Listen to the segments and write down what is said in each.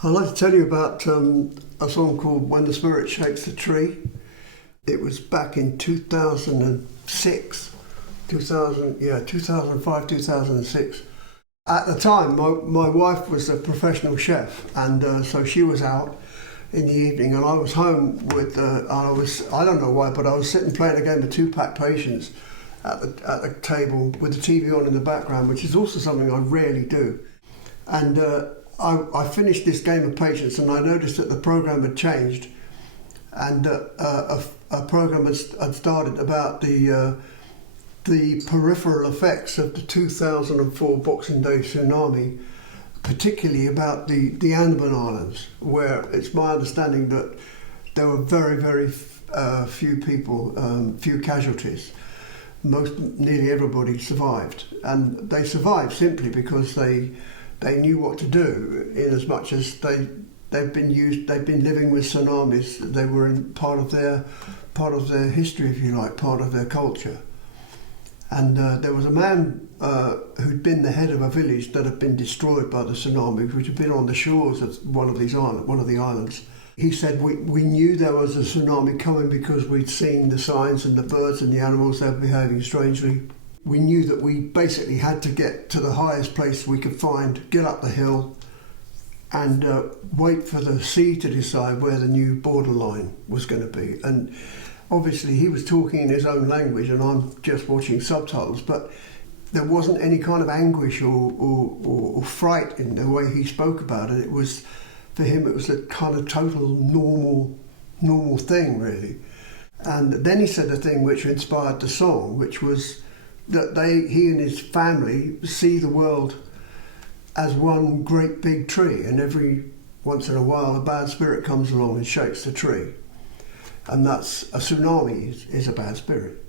I'd like to tell you about a song called When the Spirit Shakes the Tree. It was back in 2006, 2005, 2006. At the time, my wife was a professional chef, and so she was out in the evening, and I was home with, I don't know why, but I was sitting playing a game of two-pack patience at the table with the TV on in the background, which is also something I rarely do. And I finished this game of patience, and I noticed that the program had changed, and a program had started about the peripheral effects of the 2004 Boxing Day tsunami, particularly about the Andaman Islands, where it's my understanding that there were very few people, few casualties. Nearly everybody survived, and they survived simply because they knew what to do, in as much as they've been living with tsunamis. They were in part of their history, if you like, part of their culture. And there was a man who'd been the head of a village that had been destroyed by the tsunami, which had been on the shores of one of the islands. He said, we knew there was a tsunami coming because we'd seen the signs, and the birds and the animals, they were behaving strangely. We knew that we basically had to get to the highest place we could find, get up the hill, and wait for the sea to decide where the new borderline was going to be. And obviously he was talking in his own language, and I'm just watching subtitles, but there wasn't any kind of anguish or fright in the way he spoke about it. It was, for him, it was a kind of total normal thing, really. And then he said a thing which inspired the song, which was that he and his family see the world as one great big tree, and every once in a while a bad spirit comes along and shakes the tree. And that's a tsunami is a bad spirit,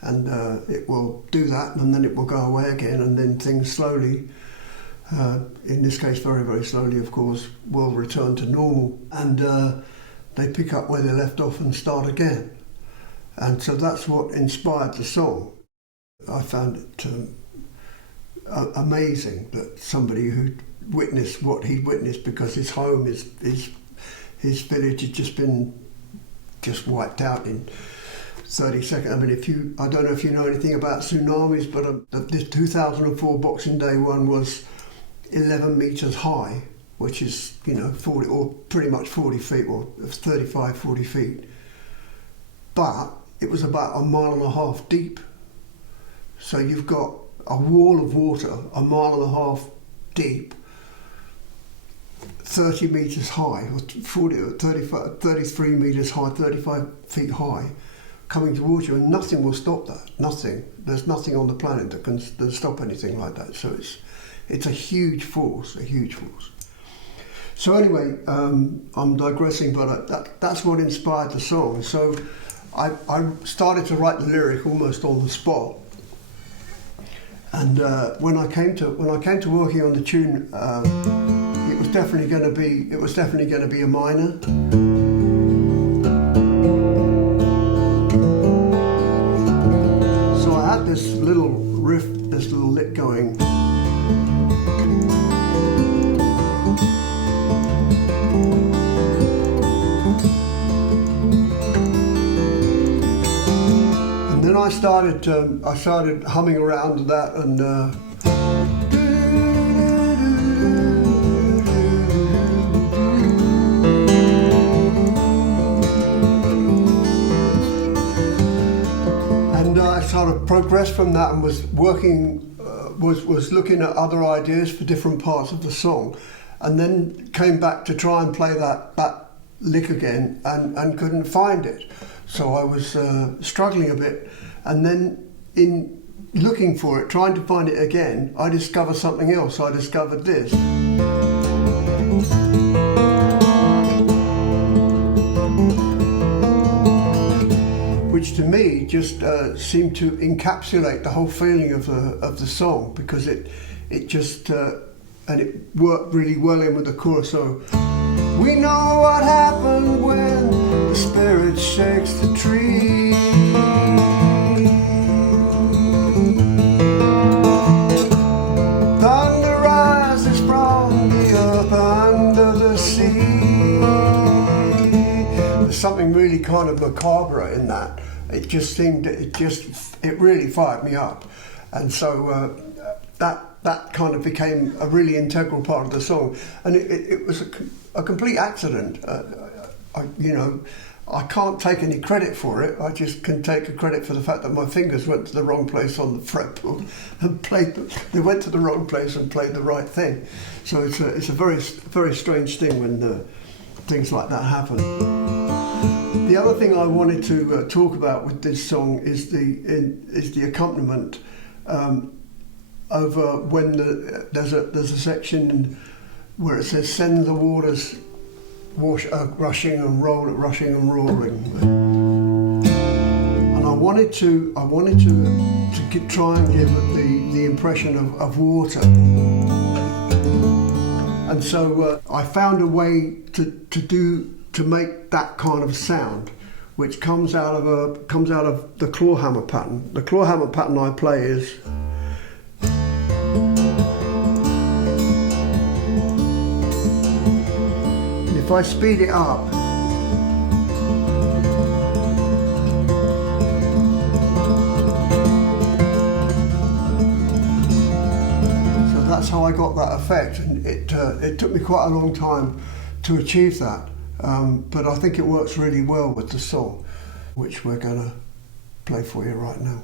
and it will do that, and then it will go away again, and then things slowly, in this case very slowly of course, will return to normal, and they pick up where they left off and start again. And so that's what inspired the song. I found it amazing that somebody who'd witnessed what he'd witnessed, because his home, his village had just wiped out in 30 seconds. I mean, I don't know if you know anything about tsunamis, but the 2004 Boxing Day one was 11 meters high, which is 40 or pretty much 40 feet, or 35, 40 feet. But it was about 1.5 miles deep. So you've got a wall of water 1.5 miles deep, 30 meters high, or 40, or 35, 33 meters high, 35 feet high, coming towards you, and nothing will stop that. Nothing. There's nothing on the planet that can stop anything like that. So it's a huge force, So anyway, I'm digressing, but that's what inspired the song. So I started to write the lyric almost on the spot. And when I came to working on the tune, it was definitely going to be a minor. So I had this little riff, this little lick going. And then I started humming around to that, and I sort of progressed from that and was working, was looking at other ideas for different parts of the song, and then came back to try and play that lick again, and couldn't find it. So I was struggling a bit, and then in looking for it, trying to find it again, I discovered something else. I discovered this. Which to me just seemed to encapsulate the whole feeling of the song, because it just and it worked really well in with the chorus. So we know what happened when the spirit shakes the tree. Thunder rises from the earth under the something really kind of macabre in that. It just seemed, it really fired me up. And so that kind of became a really integral part of the song. And it was a complete accident. I can't take any credit for it. I just can take a credit for the fact that my fingers went to the wrong place on the fretboard and they went to the wrong place and played the right thing. So it's a very, very strange thing when things like that happen. The other thing I wanted to talk about with this song is the accompaniment over when there's a section where it says "send the waters rushing and rolling." And I wanted to try and give it the impression of water. And so I found a way to make that kind of sound, which comes out of the claw hammer pattern. The claw hammer pattern I play is. If I speed it up, so that's how I got that effect, and it took me quite a long time to achieve that, but I think it works really well with the song, which we're going to play for you right now.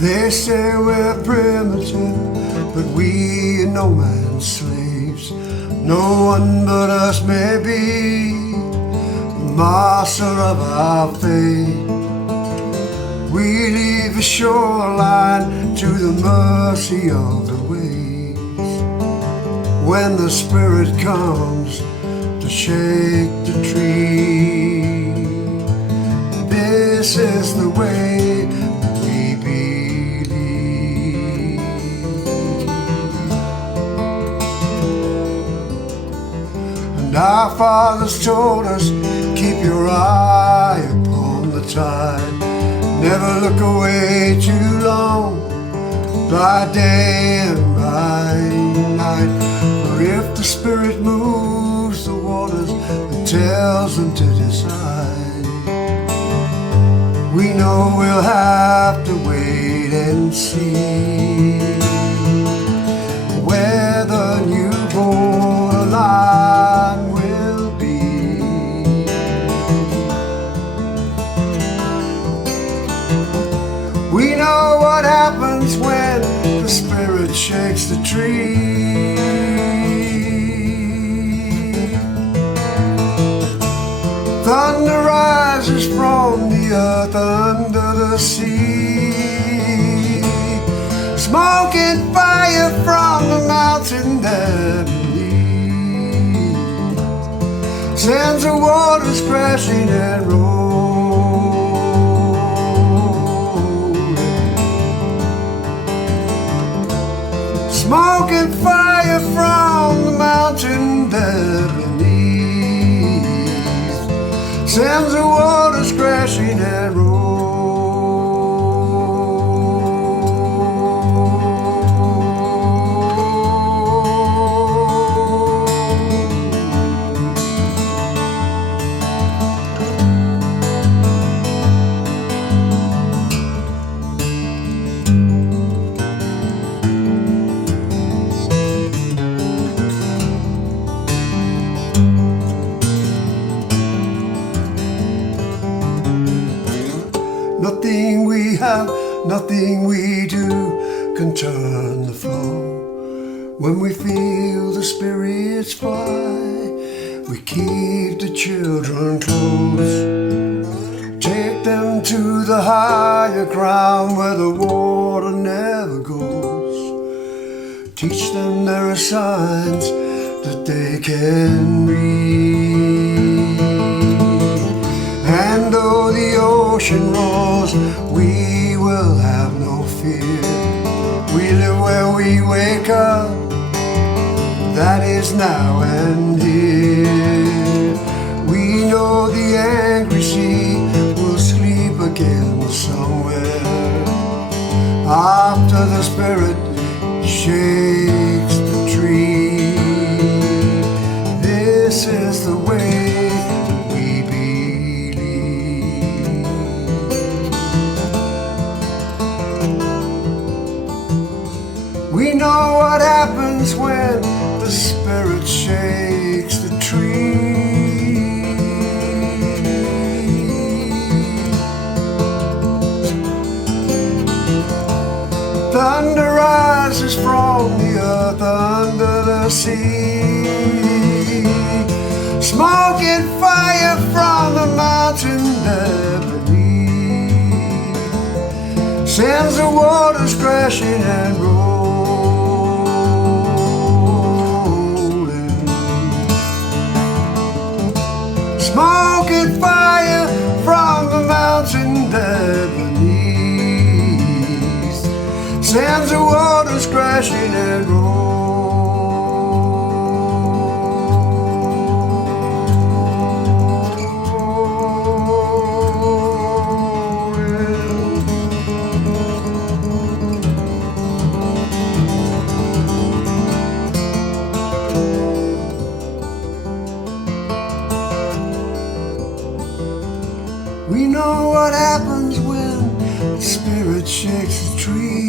They say we're primitive, but we are no man's slaves. No one but us may be the master of our fate. We leave the shoreline to the mercy of the waves. When the spirit comes to shake the tree, this is the way we believe. And our fathers told us, keep your eye upon the tide. Never look away too long, by day and by night. For if the spirit moves the waters and tells them to decide, we know we'll have to wait and see where the new borderline will be. We know what happens when the spirit shakes the tree. Thunder rises from the earth under the sea. Smoke and fire from the mountain there beneath sends the waters crashing and rolling. Smoke and fire from the mountain there beneath sends the waters crashing and rolling. Nothing we have, nothing we do can turn the flow. When we feel the spirits fly, we keep the children close. Take Take them to the higher ground where the water never goes. Teach them there are signs that they can read. And though the ocean roars, we will have no fear. We live where we wake up, that is now and here. We know the angry sea will sleep again somewhere after the Spirit shakes the tree. This is the way that we believe. We know what happens when the Spirit shakes the tree. Thunder rises from the earth under the sea. Smoke and fire from the mountain there beneath sends the waters crashing and rolling. Smoke and fire from the mountain there beneath sends the waters crashing and rolling. We know what happens when the Spirit shakes the tree.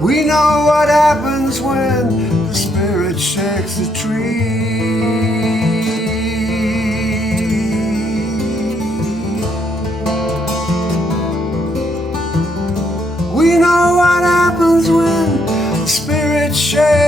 We know what happens when the Spirit shakes the tree. We know what happens when the Spirit shakes